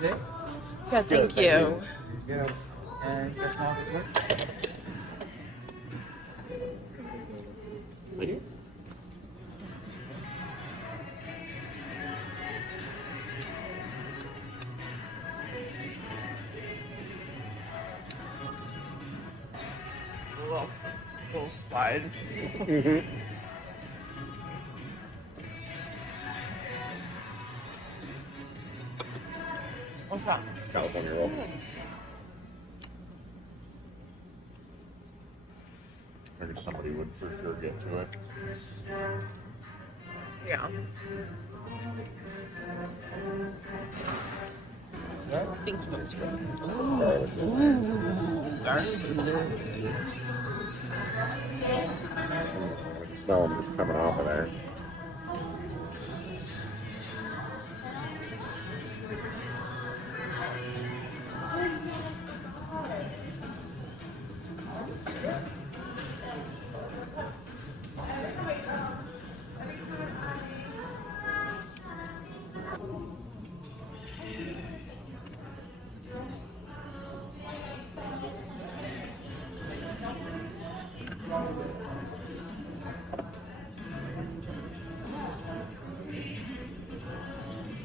today? Yeah, thank you. Yeah. And your small dessert? Thank you. Little slides. Mm-hmm. What's that? California roll. Figured somebody would for sure get to it. Yeah. Thank you. Garlic. I can smell them just coming off of there.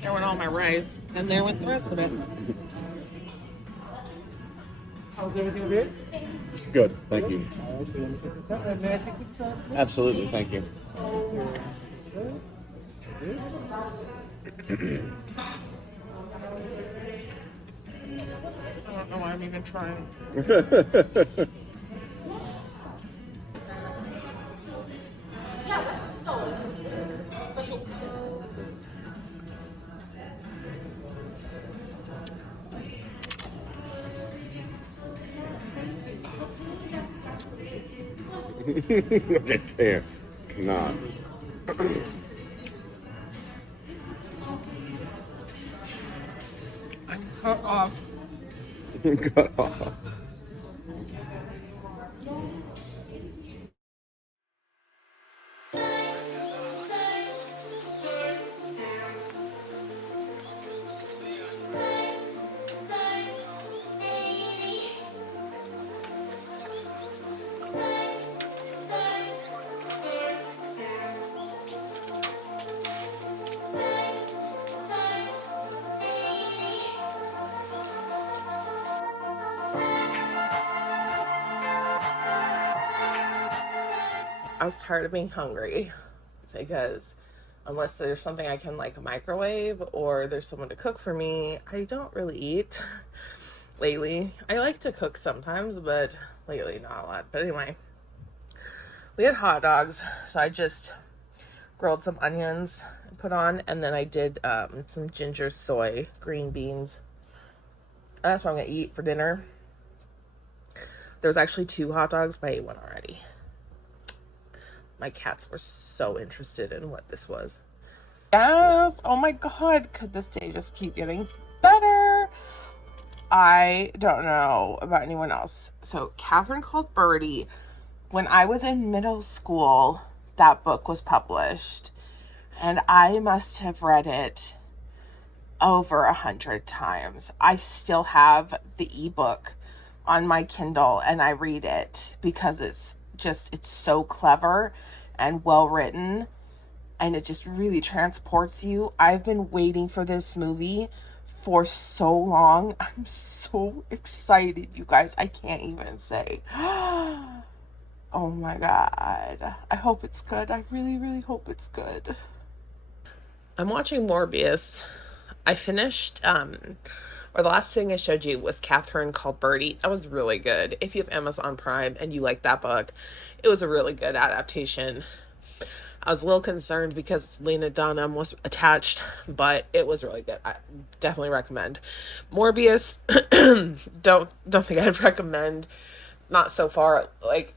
There went all my rice, and there went the rest of it. How's everything over here? Good, thank you. Okay, let me take this out. May I take this out? Absolutely, thank you. I don't know why I'm even trying. I can't. Cannot. I'm cut off. Cut off. I was tired of being hungry because unless there's something I can like microwave or there's someone to cook for me, I don't really eat lately. I like to cook sometimes, but lately not a lot. But anyway, we had hot dogs, so I just grilled some onions and put on, and then I did some ginger soy green beans. That's what I'm gonna eat for dinner. There was actually 2 hot dogs, but I ate one already. My cats were so interested in what this was. Yes! Oh my god, could this day just keep getting better? I don't know about anyone else. So, Catherine Called Birdie, when I was in middle school, that book was published. And I must have read it over 100 times. I still have the ebook on my Kindle and I read it because it's so clever and well written and it just really transports you. I've been waiting for this movie for so long. I'm so excited, you guys. I can't even say. Oh my god. I hope it's good. I really, really hope it's good. I'm watching Morbius. I finished, or the last thing I showed you was Catherine Called Birdie. That was really good. If you have Amazon Prime and you like that book, it was a really good adaptation. I was a little concerned because Lena Dunham was attached, but it was really good. I definitely recommend. Morbius, don't think I'd recommend. Not so far. Like,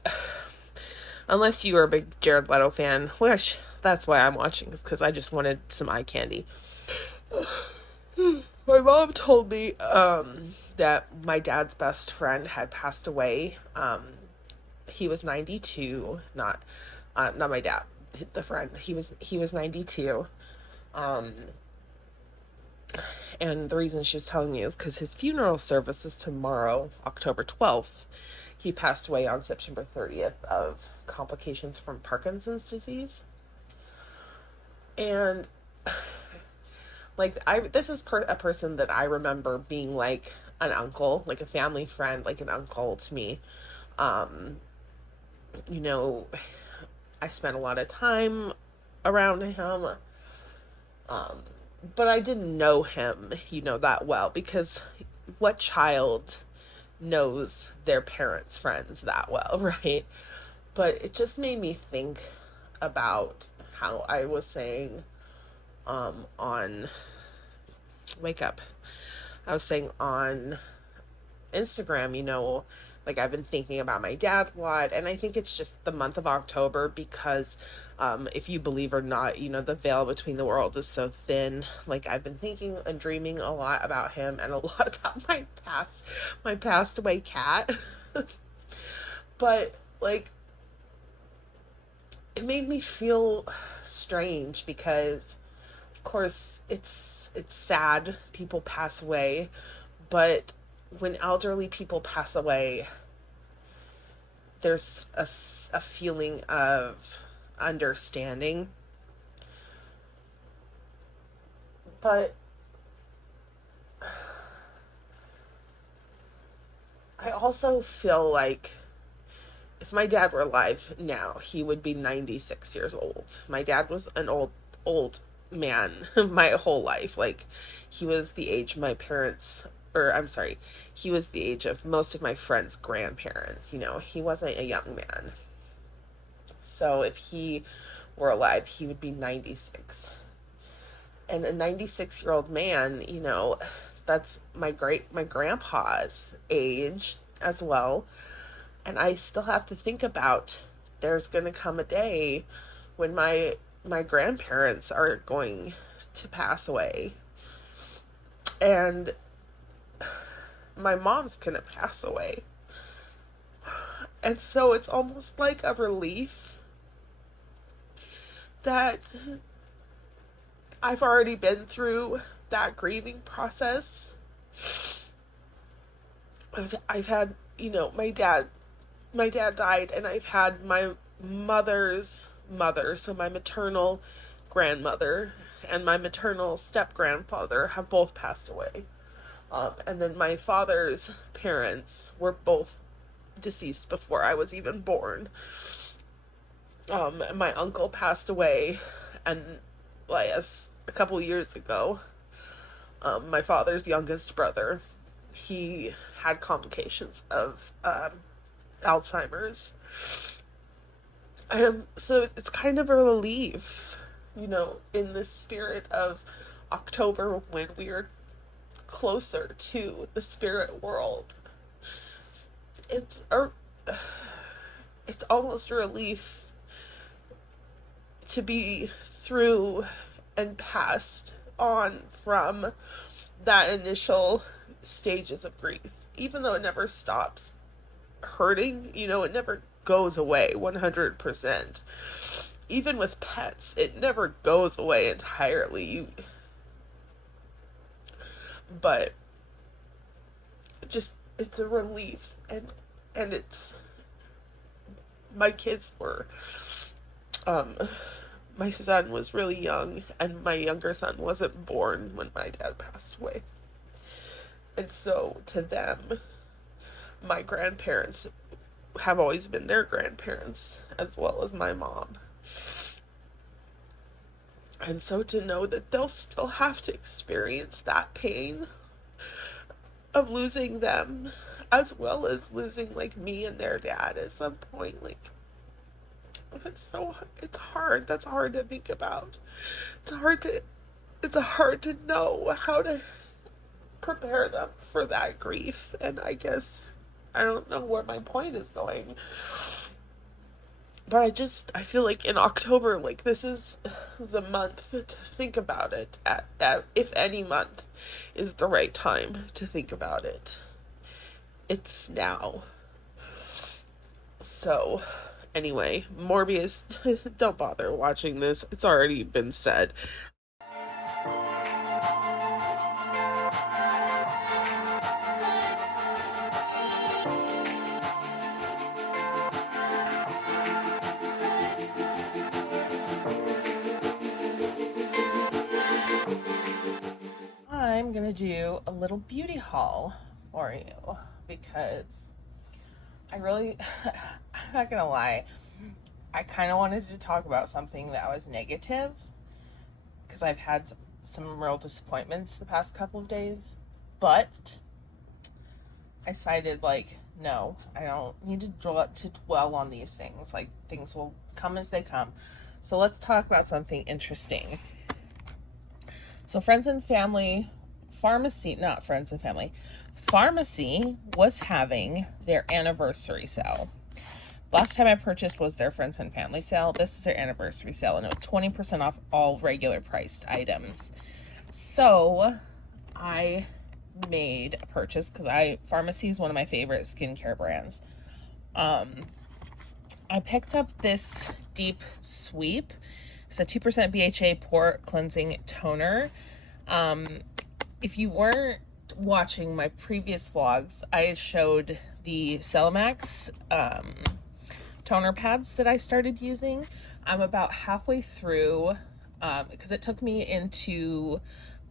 unless you are a big Jared Leto fan, which that's why I'm watching, is because I just wanted some eye candy. My mom told me that my dad's best friend had passed away. He was 92, not my dad, the friend. He was 92. And the reason she was telling me is because his funeral service is tomorrow, October 12th. He passed away on September 30th of complications from Parkinson's disease. And like, this is a person that I remember being like an uncle, like a family friend, like an uncle to me. You know, I spent a lot of time around him. But I didn't know him, you know, that well, because what child knows their parents' friends that well, right? But it just made me think about how I was saying on Wake Up. I was saying on Instagram, you know, like I've been thinking about my dad a lot, and I think it's just the month of October because if you believe or not, you know, the veil between the world is so thin. Like I've been thinking and dreaming a lot about him and a lot about my passed away cat. But like it made me feel strange because of course it's sad people pass away, but when elderly people pass away, there's a feeling of understanding. But I also feel like if my dad were alive now, he would be 96 years old. My dad was an old man my whole life. Like, he was the age my parents, or I'm sorry, he was the age of most of my friends' grandparents. You know, he wasn't a young man. So if he were alive, he would be 96. And a 96-year-old man, you know, that's my grandpa's age as well. And I still have to think about there's going to come a day when my grandparents are going to pass away. And my mom's going to pass away. And so it's almost like a relief that I've already been through that grieving process. I've had, you know, my dad died, and I've had my mother's mother, so my maternal grandmother and my maternal step-grandfather have both passed away. And then my father's parents were both deceased before I was even born. My uncle passed away, and like a couple years ago. My father's youngest brother, he had complications of Alzheimer's. So it's kind of a relief, you know, in the spirit of October when we are closer to the spirit world. It's almost a relief to be through and passed on from that initial stages of grief, even though it never stops hurting, you know, it never goes away 100%. Even with pets, it never goes away entirely. But just, it's a relief, and it's, my kids were, my son was really young, and my younger son wasn't born when my dad passed away. And so to them, my grandparents have always been their grandparents, as well as my mom. And so to know that they'll still have to experience that pain of losing them, as well as losing, like, me and their dad at some point, like, it's hard. That's hard to think about. It's hard to know how to prepare them for that grief. And I guess I don't know where my point is going, but I feel like in October, like, this is the month to think about it. At if any month is the right time to think about it, it's now. So anyway, Morbius, don't bother watching this. It's already been said. to do a little beauty haul for you because I really, I'm not gonna lie, I kind of wanted to talk about something that was negative because I've had some real disappointments the past couple of days, but I decided, like, no, I don't need to dwell on these things. Like, things will come as they come. So let's talk about something interesting. So Friends and Family Pharmacy was having their anniversary sale. Last time I purchased was their Friends and Family sale. This is their anniversary sale, and it was 20% off all regular priced items. So I made a purchase because Pharmacy is one of my favorite skincare brands. I picked up this Deep Sweep. It's a 2% BHA pore cleansing toner. If you weren't watching my previous vlogs, I showed the Celemax toner pads that I started using. I'm about halfway through because it took me into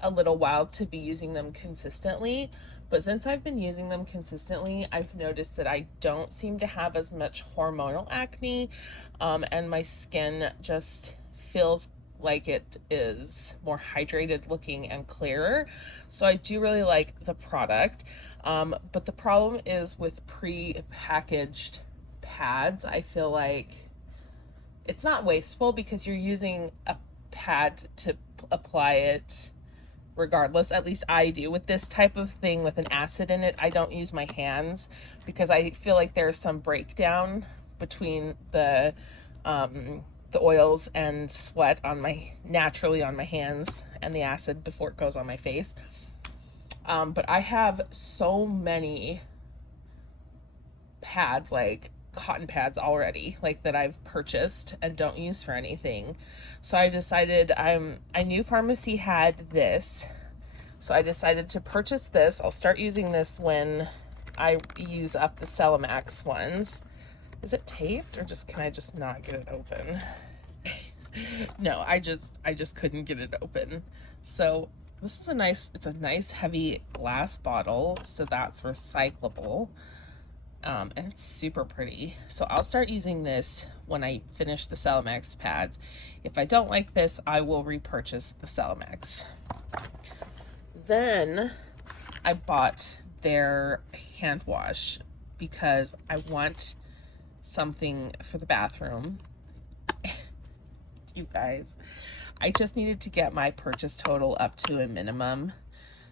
a little while to be using them consistently. But since I've been using them consistently, I've noticed that I don't seem to have as much hormonal acne, and my skin just feels like it is more hydrated looking and clearer. So I do really like the product. But the problem is with pre-packaged pads, I feel like it's not wasteful because you're using a pad to apply it regardless. At least I do. With this type of thing with an acid in it, I don't use my hands because I feel like there's some breakdown between the oils and sweat naturally on my hands and the acid before it goes on my face. But I have so many pads, like cotton pads already, like that I've purchased and don't use for anything. So I decided I knew Pharmacy had this, so I decided to purchase this. I'll start using this when I use up the Celemax ones. Is it taped or can I just not get it open? No, I just couldn't get it open. So this is it's a nice heavy glass bottle, so that's recyclable. And it's super pretty. So I'll start using this when I finish the Celemax pads. If I don't like this, I will repurchase the Celemax. Then I bought their hand wash because I want something for the bathroom. You guys, I just needed to get my purchase total up to a minimum.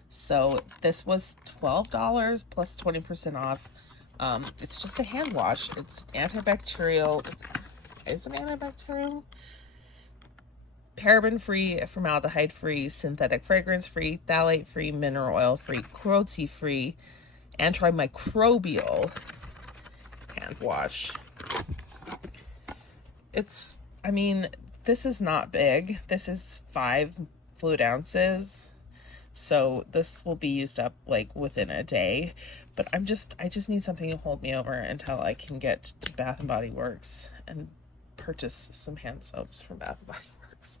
So this was $12 plus 20% off. It's just a hand wash. It's antibacterial. Is it antibacterial? Paraben free, formaldehyde free, synthetic fragrance free, phthalate free, mineral oil free, cruelty free, antimicrobial hand wash. This is not big. This is 5 fluid ounces. So this will be used up like within a day, but I just need something to hold me over until I can get to Bath and Body Works and purchase some hand soaps from Bath and Body Works.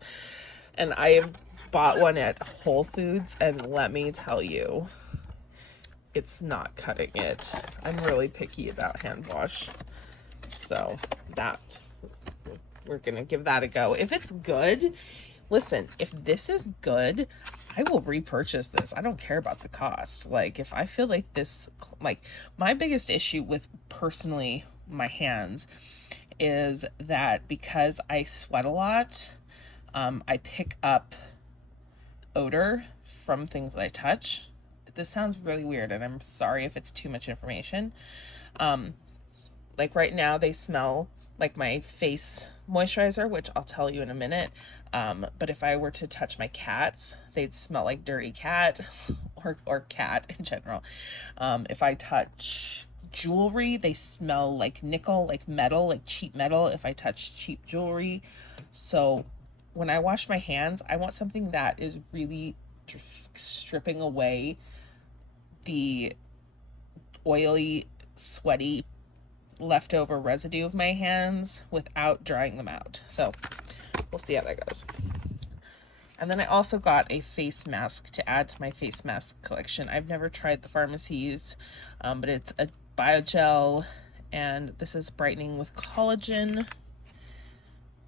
And I bought one at Whole Foods, and let me tell you, it's not cutting it. I'm really picky about hand wash, so we're gonna give that a go. If it's good, listen, if this is good, I will repurchase this. I don't care about the cost. Like, if I feel like this, like, my biggest issue with personally my hands is that because I sweat a lot, I pick up odor from things that I touch. This sounds really weird, and I'm sorry if it's too much information. Like right now, they smell like my face moisturizer, which I'll tell you in a minute. But if I were to touch my cats, they'd smell like dirty cat or cat in general. If I touch jewelry, they smell like nickel, like metal, like cheap metal if I touch cheap jewelry. So when I wash my hands, I want something that is really stripping away the oily, sweaty, leftover residue of my hands without drying them out. So we'll see how that goes. And then I also got a face mask to add to my face mask collection. I've never tried the Pharmacies, but it's a biogel, and this is brightening with collagen.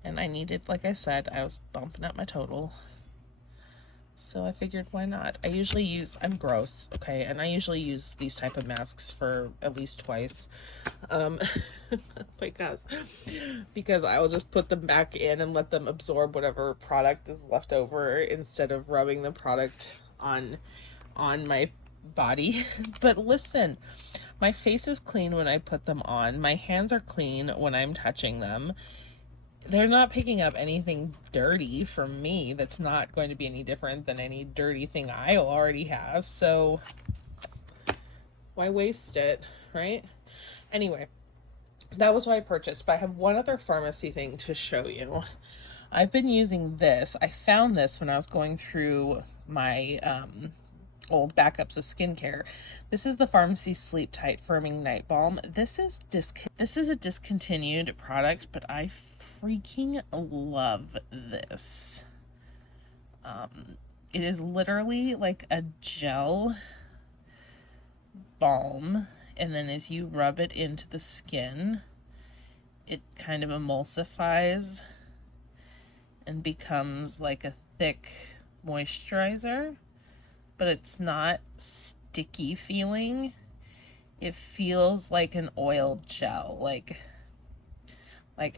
And I needed, like I said, I was bumping up my total. So I figured, why not? I'm gross, okay? And I usually use these type of masks for at least twice. Because I will just put them back in and let them absorb whatever product is left over instead of rubbing the product on my body. But listen, my face is clean when I put them on. My hands are clean when I'm touching them. They're not picking up anything dirty from me that's not going to be any different than any dirty thing I already have. So why waste it, right? Anyway, that was what I purchased. But I have one other pharmacy thing to show you. I've been using this. I found this when I was going through my old backups of skincare. This is the Pharmacy Sleep Tight Firming Night Balm. This is a discontinued product, but I freaking love this. It is literally like a gel balm, and then as you rub it into the skin, it kind of emulsifies and becomes like a thick moisturizer, but it's not sticky feeling. It feels like an oil gel, like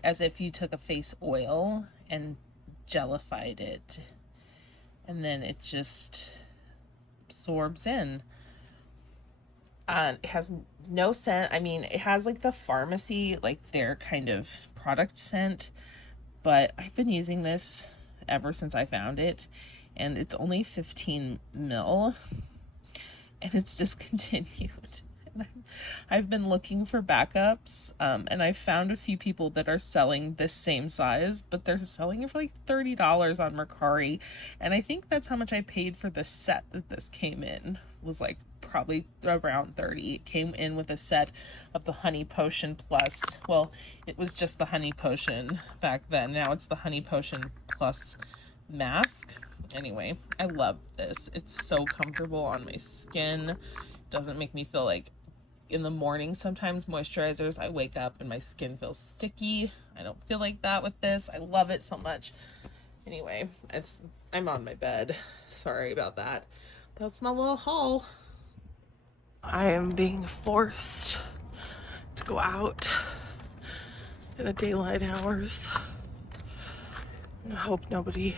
as if you took a face oil and gelified it, and then it just absorbs in. It has no scent. I mean, it has like the pharmacy, like their kind of product scent, but I've been using this ever since I found it, and it's only 15 ml, and it's discontinued. I've been looking for backups, and I found a few people that are selling this same size, but they're selling it for like $30 on Mercari, and I think that's how much I paid for the set that this came in, was like probably around $30. It came in with a set of the Honey Potion Plus. Well, it was just the Honey Potion back then. Now it's the Honey Potion Plus mask. Anyway, I love this. It's so comfortable on my skin. Doesn't make me feel like, in the morning sometimes moisturizers, I wake up and my skin feels sticky. I don't feel like that with this. I love it so much. Anyway, I'm on my bed. Sorry about that. That's my little haul. I am being forced to go out in the daylight hours. I hope nobody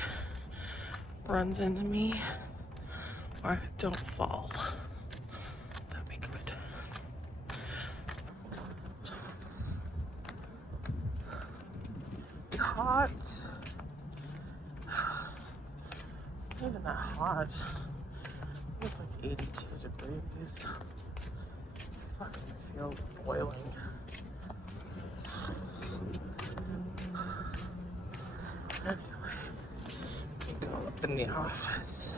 runs into me or I don't fall. That'd be good. Hot. It's not even that hot. It's like 82 degrees. Fucking feels boiling. Anyway, go up in the office.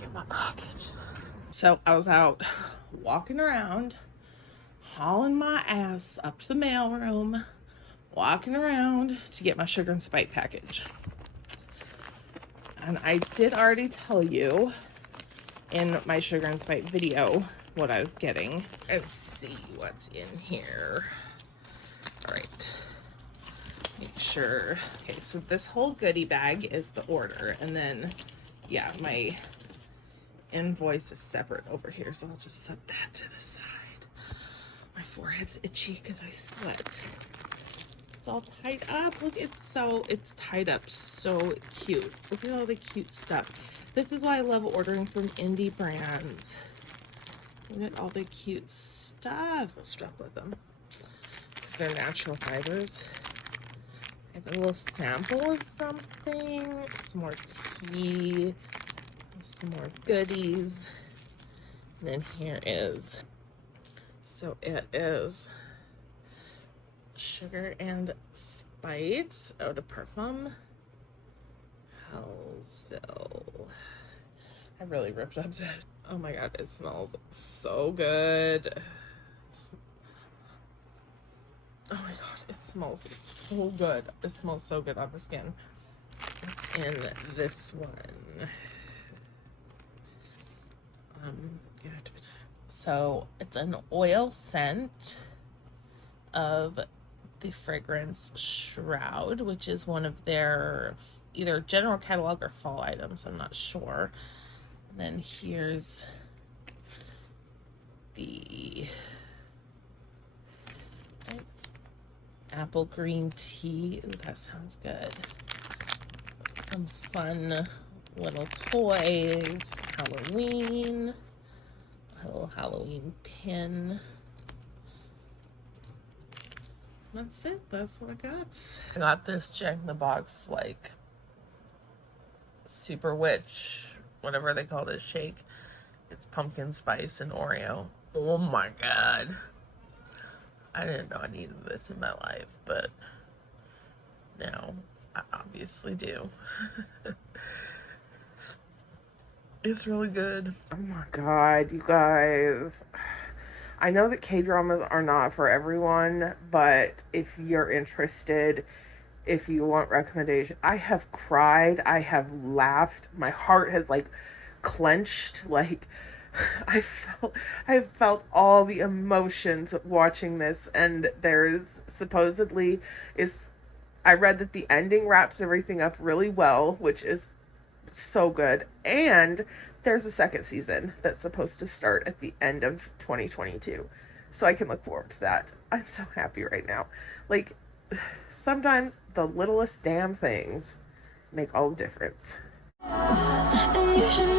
Get my package. So I was out walking around, hauling my ass up to the mailroom, walking around to get my Sugar and Spite package. And I did already tell you in my Sugar and Spite video what I was getting. Let's see what's in here. All right. Make sure. Okay, so this whole goodie bag is the order. And then, yeah, my invoice is separate over here. So I'll just set that to the side. My forehead's itchy because I sweat. It's all tied up. Look, it's tied up so cute. Look at all the cute stuff. This is why I love ordering from indie brands. Look at all the cute stuff. So stuff with them. They're natural fibers. I have a little sample of something. Some more tea. Some more goodies. And then here is. So it is Sugar and Spite Eau de Parfum Hellsville. I really ripped up that. Oh my god, it smells so good. Oh my god, it smells so good. It smells so good on the skin. It's in this one. So it's an oil scent of the fragrance Shroud, which is one of their either general catalog or fall items. I'm not sure. And then here's the apple green tea. Ooh, that sounds good. Some fun little toys. Halloween. A little Halloween pin. That's it. That's what I got. I got this Jack in the Box, like, Super Witch, whatever they call this shake. It's pumpkin spice and Oreo. Oh my god. I didn't know I needed this in my life, but now I obviously do. It's really good. Oh my god, you guys. I know that K-dramas are not for everyone, but if you're interested, if you want recommendation, I have cried, I have laughed, my heart has like clenched, like I felt all the emotions watching this. And there's supposedly I read that the ending wraps everything up really well, which is so good. And there's a second season that's supposed to start at the end of 2022. So I can look forward to that. I'm so happy right now. Like, sometimes the littlest damn things make all the difference. And you should